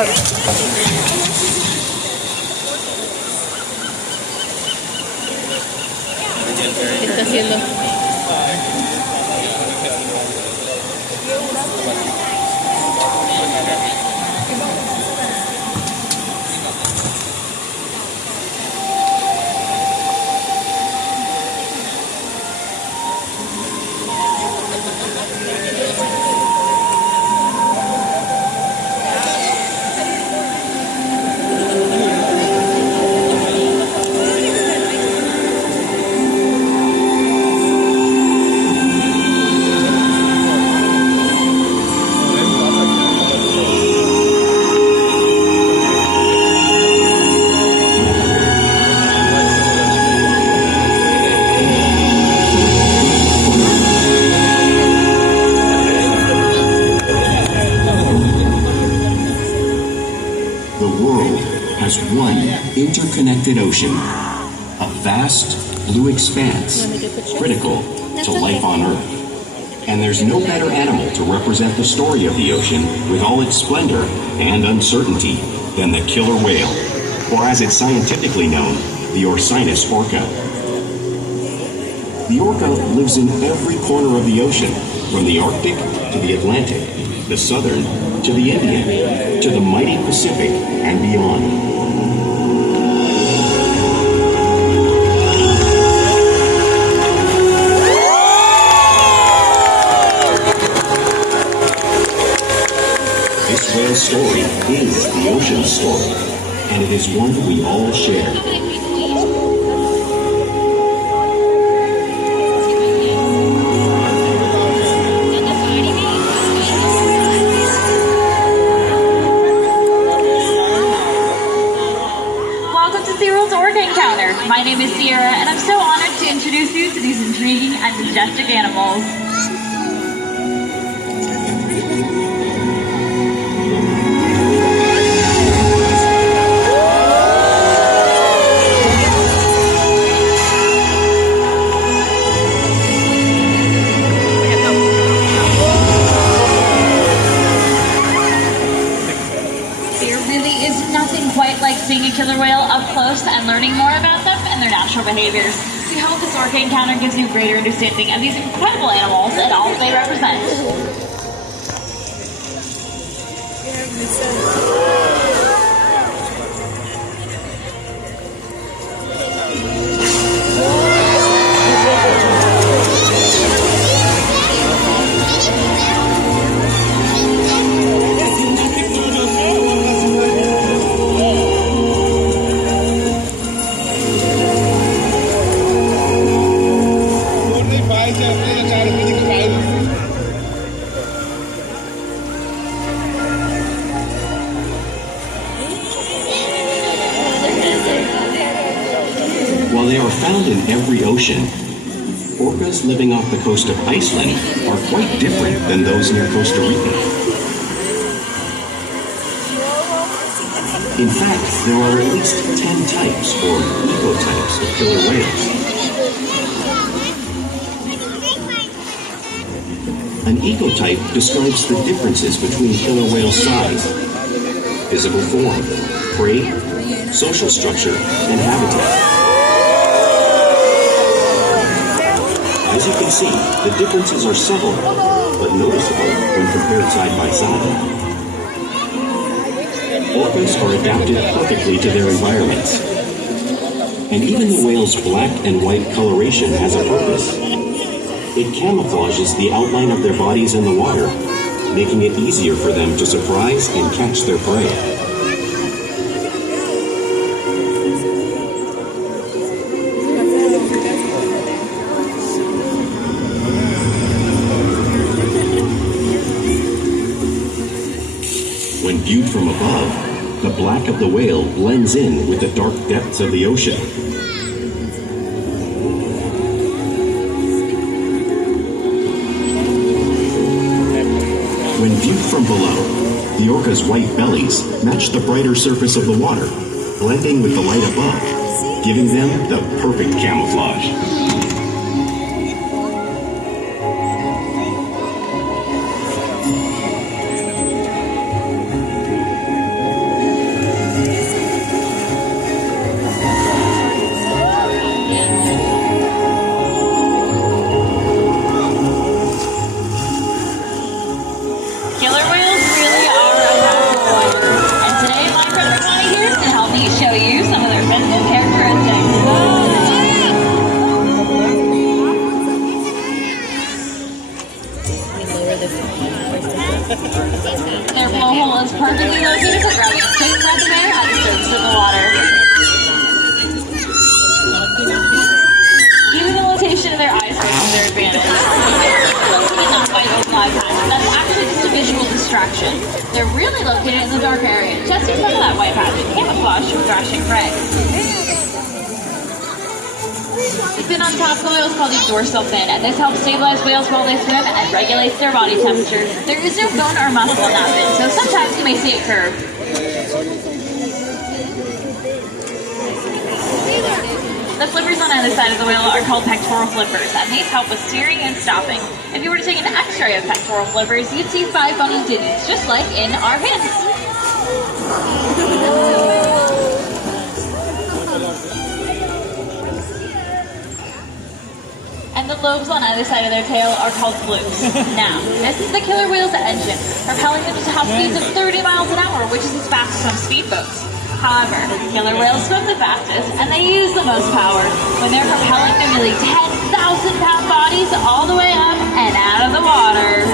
calor. ¿Qué está haciendo? One interconnected ocean, a vast blue expanse critical to life on Earth. And there's no better animal to represent the story of the ocean with all its splendor and uncertainty than the killer whale, or as it's scientifically known, the Orcinus orca. The orca lives in every corner of the ocean, from the Arctic to the Atlantic, the Southern to the Indian, to the mighty Pacific and beyond. This whale story is the ocean's story, and it is one we all share. Orca Encounter. My name is Sierra, and I'm so honored to introduce you to these intriguing and majestic animals. Seeing a killer whale up close and learning more about them and their natural behaviors. We hope this Orca Encounter gives you a greater understanding of these incredible animals and all they represent. While they are found in every ocean, orcas living off the coast of Iceland are quite different than those near Costa Rica. In fact, there are at least 10 types or ecotypes of killer whales. An ecotype describes the differences between killer whale size, physical form, prey, social structure, and habitat. As you can see, the differences are subtle, but noticeable when compared side by side. Orcas are adapted perfectly to their environments. And even the whale's black and white coloration has a purpose. It camouflages the outline of their bodies in the water, making it easier for them to surprise and catch their prey. When viewed from above, the black of the whale blends in with the dark depths of the ocean. When viewed from below, the orca's white bellies match the brighter surface of the water, blending with the light above, giving them the perfect camouflage. is perfectly located for grabbing a quick breath of air at the surface of the water. Using the location of their eyes works to their advantage. Located not by open eye patch, that's actually just a visual distraction. They're really located in the dark area, just in front of that white patch, camouflaged from thrashing prey. The fin on top of the whale is called the dorsal fin, and this helps stabilize whales while they swim and regulates their body temperature. There is no bone or muscle in that fin, so sometimes you may see it curve. The flippers on either side of the whale are called pectoral flippers, and these help with steering and stopping. If you were to take an X-ray of pectoral flippers, you'd see 5 bony digits, just like in our fins. And the lobes on either side of their tail are called flukes. Now, this is the killer whale's engine, propelling them to top speeds of 30 miles an hour, which is as fast as some speedboats. However, killer whales swim the fastest, and they use the most power when they're propelling their nearly 10,000-pound bodies all the way up and out of the water.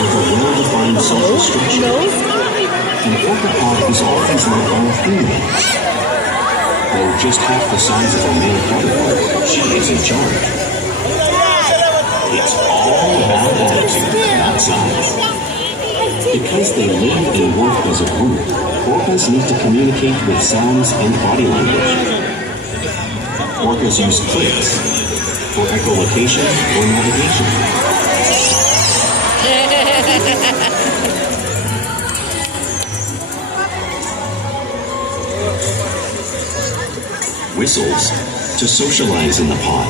With a well-defined social structure. An orca pod is always like all females. Though just half the size of a male counterpart, she is in charge. It's all about attitude, not size. Because they live and work as a group, orcas need to communicate with sounds and body language. Orcas use clicks for echolocation or navigation. Whistles to socialize in the pod.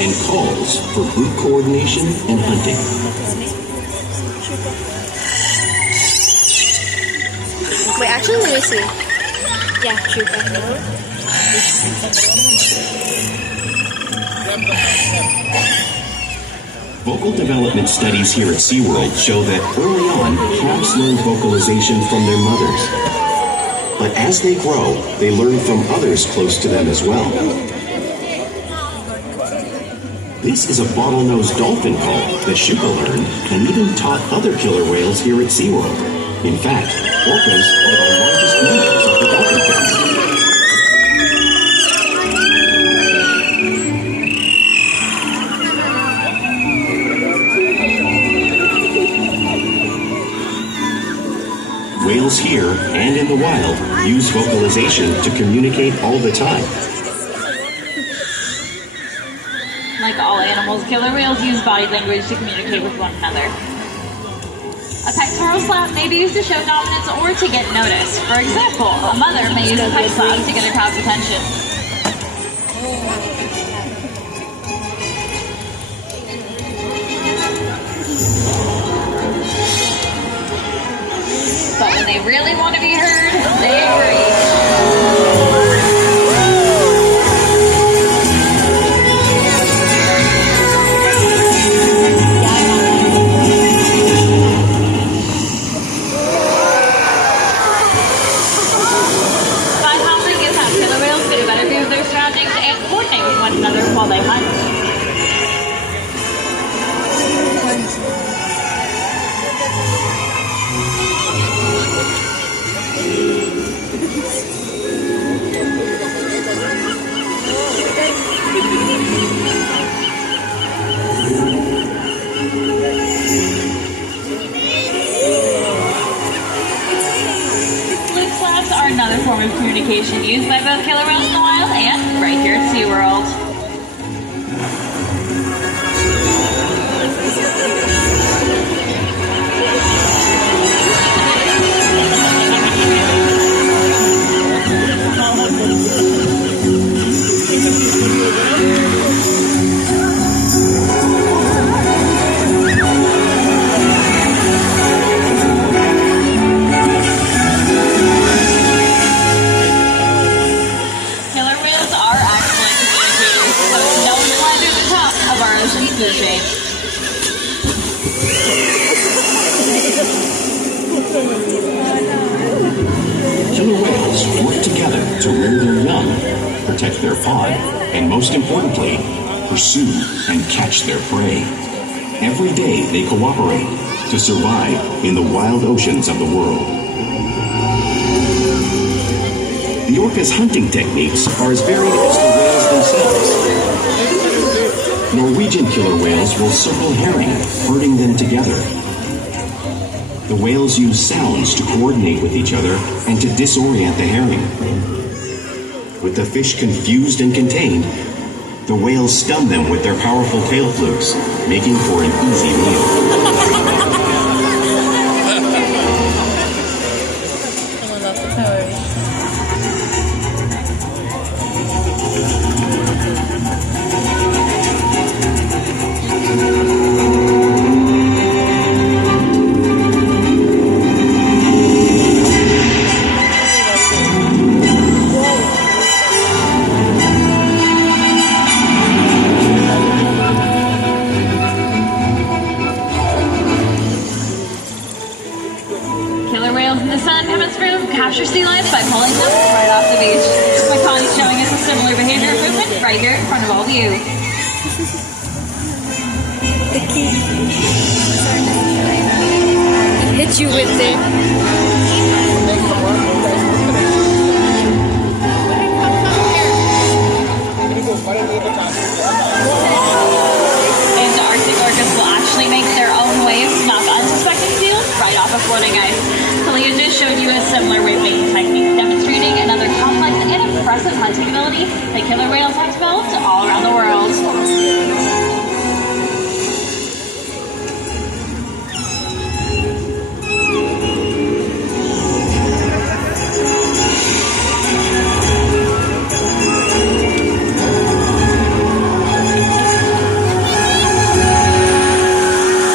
And calls for group coordination and hunting. Wait, actually, let me see. Yeah, Chupa. Vocal development studies here at SeaWorld show that early on, calves learn vocalization from their mothers. But as they grow, they learn from others close to them as well. This is a bottlenose dolphin call that Shuka learned and even taught other killer whales here at SeaWorld. In fact, orcas are the largest members of the dolphin family. Whales here and in the wild use vocalization to communicate all the time. Like all animals, killer whales use body language to communicate with one another. A pectoral slap may be used to show dominance or to get noticed. For example, a mother may use a pec slap to get a crowd's attention. But when they really want to be heard, they agree. By hopping is how killer whales get a better view of their surroundings and coordinate with one another while they hunt. Fluke slaps are another form of communication used by both killer whales in the wild and right here at SeaWorld. most known slide to the top of our ocean's food chain. Killer whales work together to rear their young, protect their pod, and most importantly, pursue and catch their prey. Every day they cooperate to survive in the wild oceans of the world. The orca's hunting techniques are as varied as the whales themselves. Norwegian killer whales will circle herring, herding them together. The whales use sounds to coordinate with each other and to disorient the herring. With the fish confused and contained, the whales stun them with their powerful tail flukes, making for an easy meal. Someone lost the power. Capture sea lions by pulling them right off the beach. My Connie's showing us a similar behavior improvement right here in front of all of you. The key. He hit you with it. And the Arctic orcas will actually make their own waves, knock unsuspecting seals right off of floating ice. Ulises showed you a similar wave-making technique, demonstrating another complex and impressive hunting ability that killer whales have developed all around the world.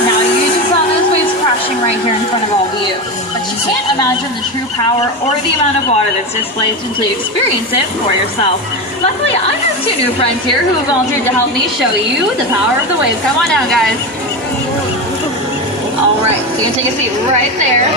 Now you just saw those waves crashing right here in front of all of you. But you can't imagine the true power or the amount of water that's displaced until you experience it for yourself. Luckily, I have two new friends here who have volunteered to help me show you the power of the waves. Come on down, guys. All right, so you can take a seat right there.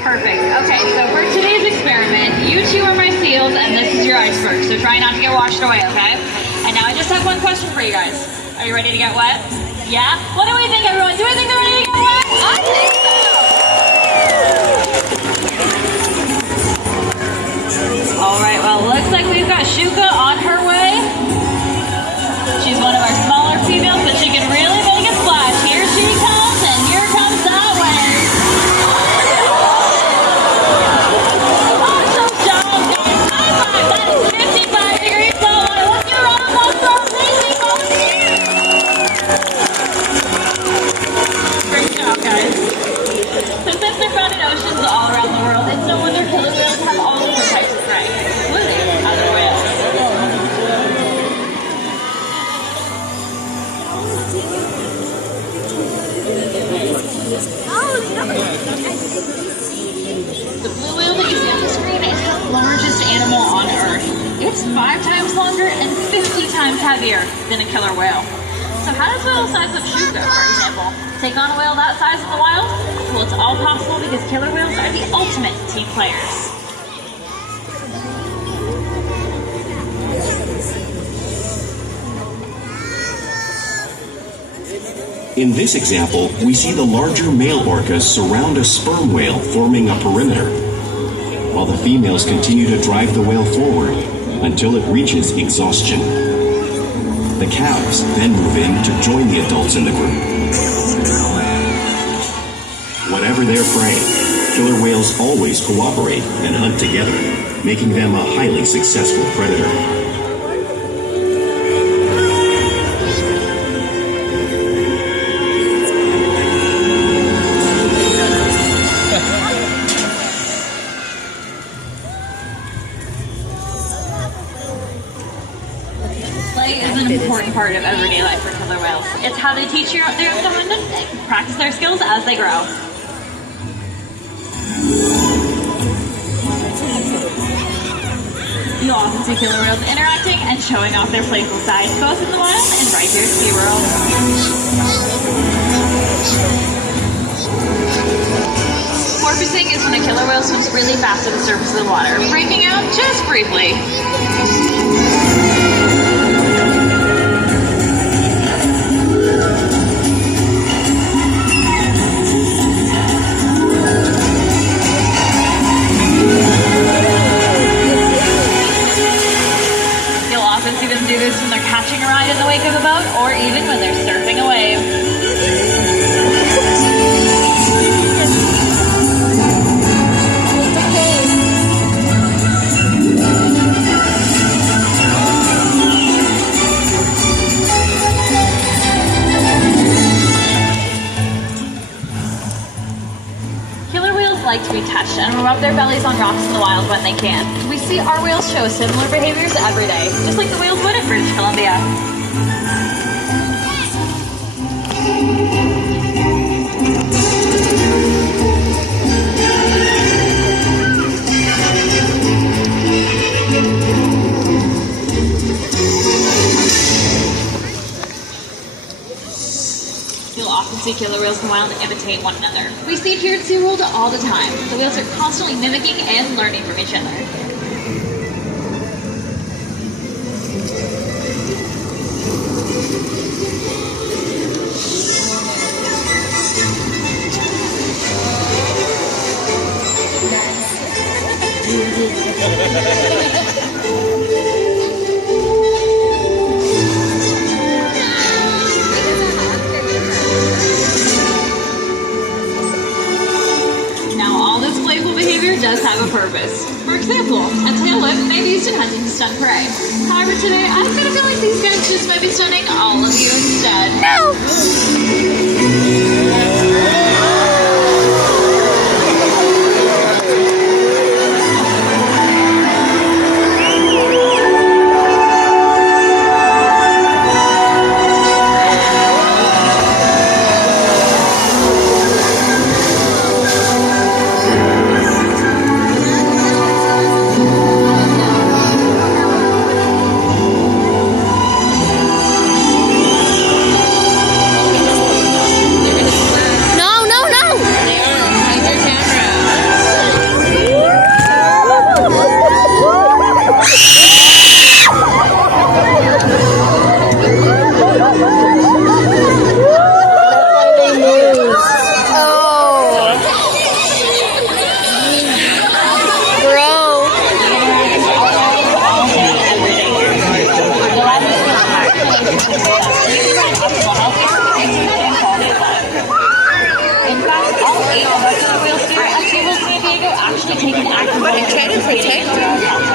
Perfect. Okay, so for today's experiment, you two are my seals and this is your iceberg. So try not to get washed away, okay? And now I just have one question for you guys. Are you ready to get wet? Yeah? What do we think, everyone? Do we think they're ready to get wet? I think so! Alright, well, looks like we've got Shuka on her way. She's one of our smaller females, but she can really make a splash. Here she comes, and here comes that wave. Awesome job, guys. High five. That is 55 degrees salt water. Let's get a round of applause for our amazing volunteers. Great job, guys. So since they're found in oceans all around the world, it's no wonder killer whales have all different types of prey, including other whales. The blue whale that you see on the screen is the largest animal on Earth. It's 5 times longer and 50 times heavier than a killer whale. So how does whale size of Shuka, for example, take on a whale that size in the wild? Well, it's all possible because killer whales are the ultimate team players. In this example, we see the larger male orcas surround a sperm whale, forming a perimeter, while the females continue to drive the whale forward until it reaches exhaustion. The calves then move in to join the adults in the group. Whatever their prey, killer whales always cooperate and hunt together, making them a highly successful predator. Play is an important part of everyday life for killer whales. It's how they teach their independence and practice their skills as they grow. The You'll often see killer whales interacting and showing off their playful side, both in the wild and right here at SeaWorld. Porpoising is when a killer whale swims really fast to the surface of the water, breaking out just briefly. You'll often see them do this when they're catching a ride in the wake of a boat, or even when they're surfing a wave. Like to be touched and will rub their bellies on rocks in the wild when they can. We see our whales show similar behaviors every day, just like the whales would in British Columbia. You'll often see killer whales in the wild imitate one another. We see it here at SeaWorld all the time. The whales are constantly mimicking and learning from each other. Does have a purpose. For example, a tail whip may be used in hunting to stun prey. However, today I've got a feeling these guys just might be stunning all of you instead.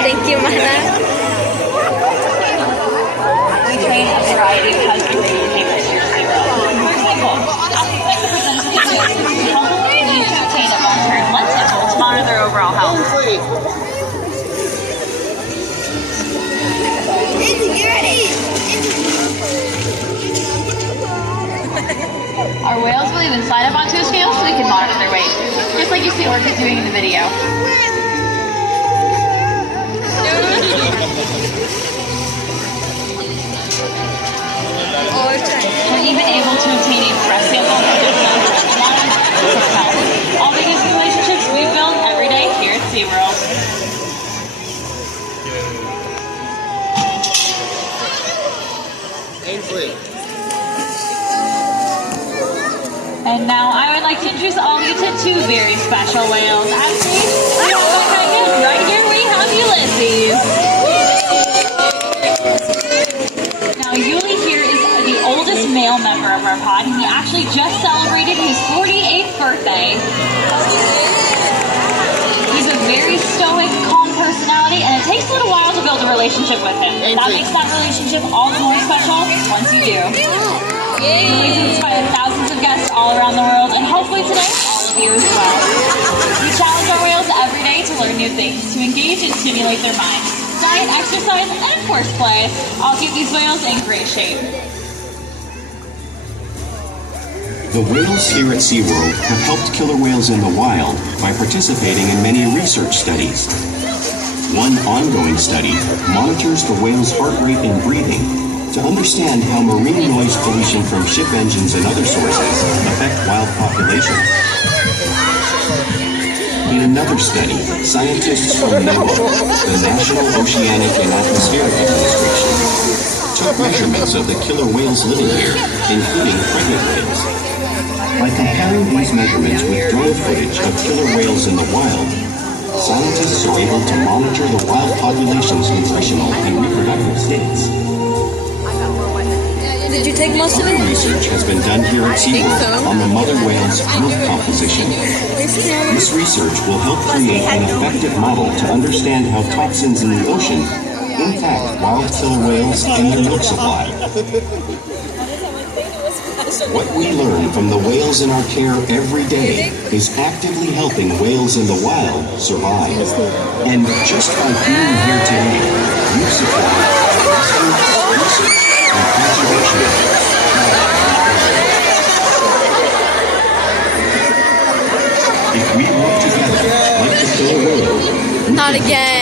Thank you, Mana. We train a variety of husbandry behaviors here at SeaWorld. For example, athletes like the percentage of kids who help them need to obtain a long-term blood sample to monitor their overall health. Our whales will even slide up onto a scale so we can monitor their weight, just like you see orcas doing in the video. We're even able to obtain a breast sample all because of relationships we build every day here at SeaWorld. And now I would like to introduce all of you to two very special whales. Actually, we have one right here. We have Ulises. Now, Ulises here is the oldest male member of our pod, and he actually just celebrated his 48th birthday. He's a very stoic, calm personality, and it takes a little while to build a relationship with him. That makes that relationship all the more special once you do. Ulises inspired thousands of guests all around the world, and hopefully today, all of you as well. We challenge our whales every day to learn new things, to engage and stimulate their minds. Diet, exercise, and of course play all keep these whales in great shape. The whales here at SeaWorld have helped killer whales in the wild by participating in many research studies. One ongoing study monitors the whale's heart rate and breathing to understand how marine noise pollution from ship engines and other sources affect wild populations. In another study, scientists from NOAA, the National Oceanic and Atmospheric Administration, took measurements of the killer whales living here, including pregnant whales. By comparing these measurements with drone footage of killer whales in the wild, scientists are able to monitor the wild population's nutritional and reproductive states. Did you take most of it? Research has been done here at SeaWorld on the mother whale's milk composition. This research will help create an effective model to understand how toxins in the ocean impact wild killer whales and their milk supply. What we learn from the whales in our care every day is actively helping whales in the wild survive. And just by being here today, you support research and conservation. If we work together, like the killer whale, Not again.